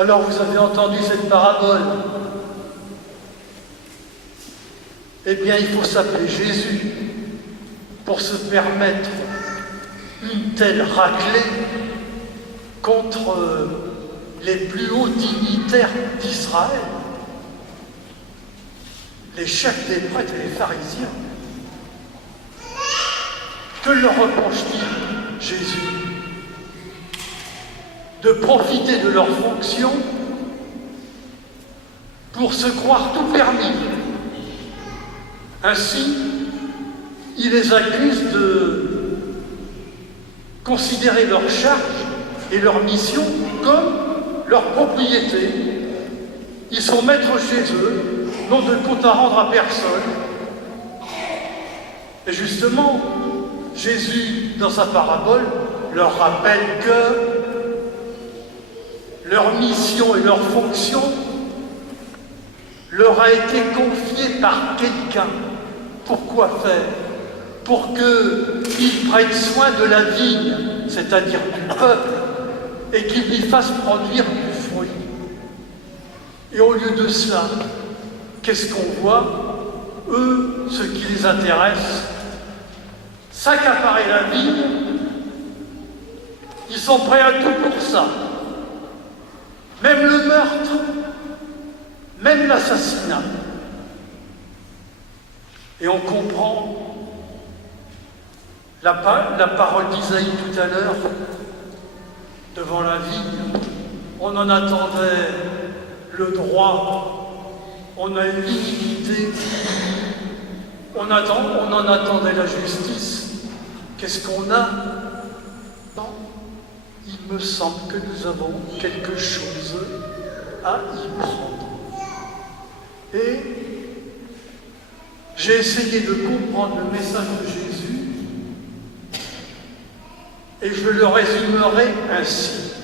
Alors vous avez entendu cette parabole. Eh bien, il faut s'appeler Jésus pour se permettre une telle raclée contre les plus hauts dignitaires d'Israël, les chefs des prêtres et les pharisiens. Que leur reproche-t-il, Jésus? De profiter de leur fonction pour se croire tout permis. Ainsi, il les accuse de considérer leur charge et leur mission comme leur propriété. Ils sont maîtres chez eux, n'ont de compte à rendre à personne. Et justement, Jésus, dans sa parabole, leur rappelle que leur mission et leur fonction leur a été confiée par quelqu'un. Pourquoi faire? Pour qu'ils prennent soin de la vigne, c'est-à-dire du peuple, et qu'ils lui fassent produire du fruit. Et au lieu de cela, qu'est-ce qu'on voit? Eux, ce qui les intéresse, s'accaparer la vigne, ils sont prêts à tout pour ça. Même le meurtre, même l'assassinat. Et on comprend la parole d'Isaïe tout à l'heure, devant la vigne. On en attendait le droit, on a une dignité, on en attendait la justice. Qu'est-ce qu'on a? Non. Il me semble que nous avons quelque chose à y prendre. Et j'ai essayé de comprendre le message de Jésus et je le résumerai ainsi.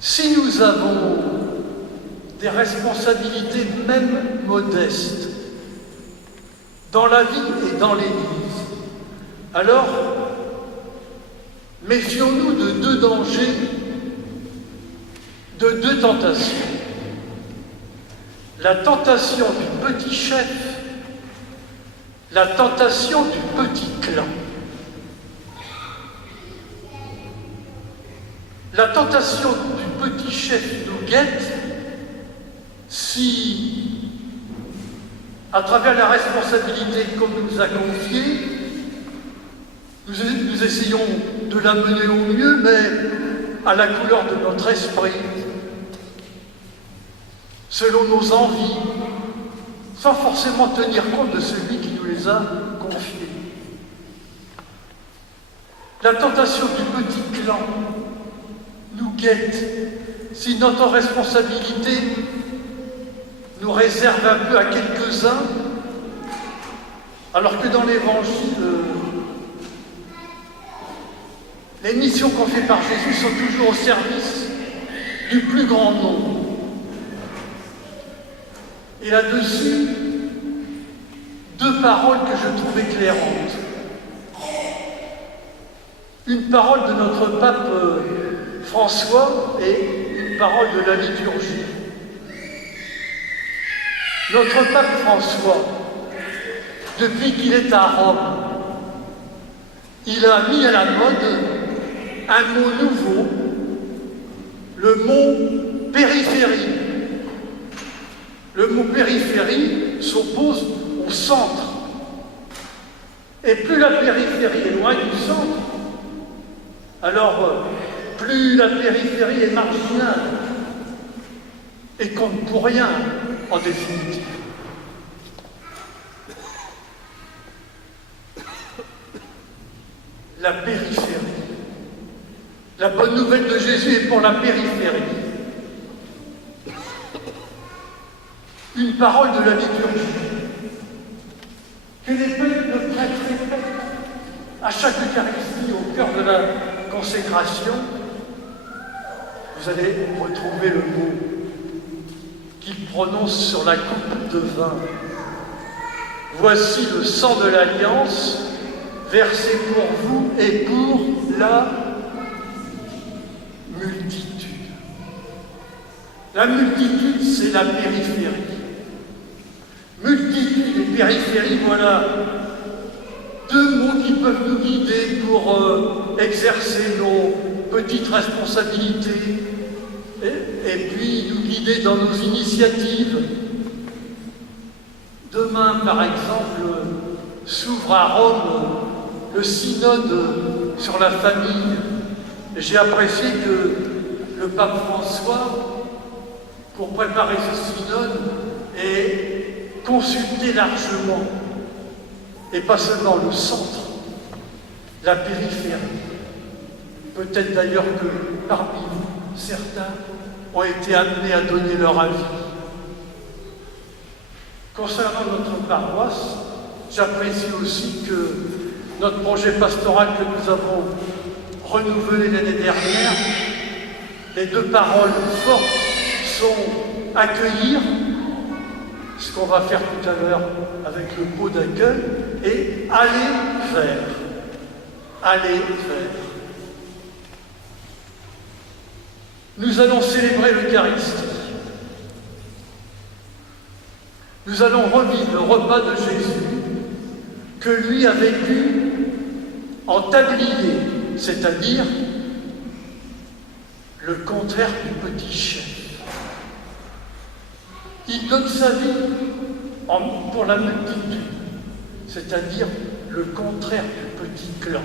Si nous avons des responsabilités même modestes dans la vie et dans l'Église, alors méfions-nous de deux dangers, de deux tentations. La tentation du petit chef, la tentation du petit clan. La tentation du petit chef nous guette si, à travers la responsabilité qu'on nous a confiée, nous essayons de la mener au mieux, mais à la couleur de notre esprit, selon nos envies, sans forcément tenir compte de celui qui nous les a confiés. La tentation du petit clan nous guette si notre responsabilité nous réserve un peu à quelques-uns, alors que dans l'Évangile, les missions qu'on fait par Jésus sont toujours au service du plus grand nombre. Et là-dessus, deux paroles que je trouve éclairantes. Une parole de notre pape François et une parole de la liturgie. Notre pape François, depuis qu'il est à Rome, il a mis à la mode un mot nouveau, le mot périphérie. Le mot périphérie s'oppose au centre. Et plus la périphérie est loin du centre, alors plus la périphérie est marginale et compte pour rien, en définitive. La périphérie. La bonne nouvelle de Jésus est pour la périphérie. Une parole de la liturgie que les prêtres répètent à chaque Eucharistie au cœur de la consécration. Vous allez retrouver le mot qu'il prononce sur la coupe de vin. Voici le sang de l'Alliance versé pour vous et pour la La multitude, c'est la périphérie. Multitude et périphérie, voilà deux mots qui peuvent nous guider pour exercer nos petites responsabilités et puis nous guider dans nos initiatives. Demain, par exemple, s'ouvre à Rome le synode sur la famille. J'ai apprécié que le pape François, pour préparer ce synode, ait consulté largement, et pas seulement le centre, la périphérie. Peut-être d'ailleurs que parmi vous, certains ont été amenés à donner leur avis. Concernant notre paroisse, j'apprécie aussi que notre projet pastoral que nous avons renouvelé l'année dernière, les deux paroles fortes sont accueillir, ce qu'on va faire tout à l'heure avec le pot d'accueil, et aller vers. Aller vers. Nous allons célébrer l'Eucharistie. Nous allons revivre le repas de Jésus que lui a vécu en tablier, c'est-à-dire le contraire du petit chef. Il donne sa vie pour la multitude, c'est-à-dire le contraire du petit clan.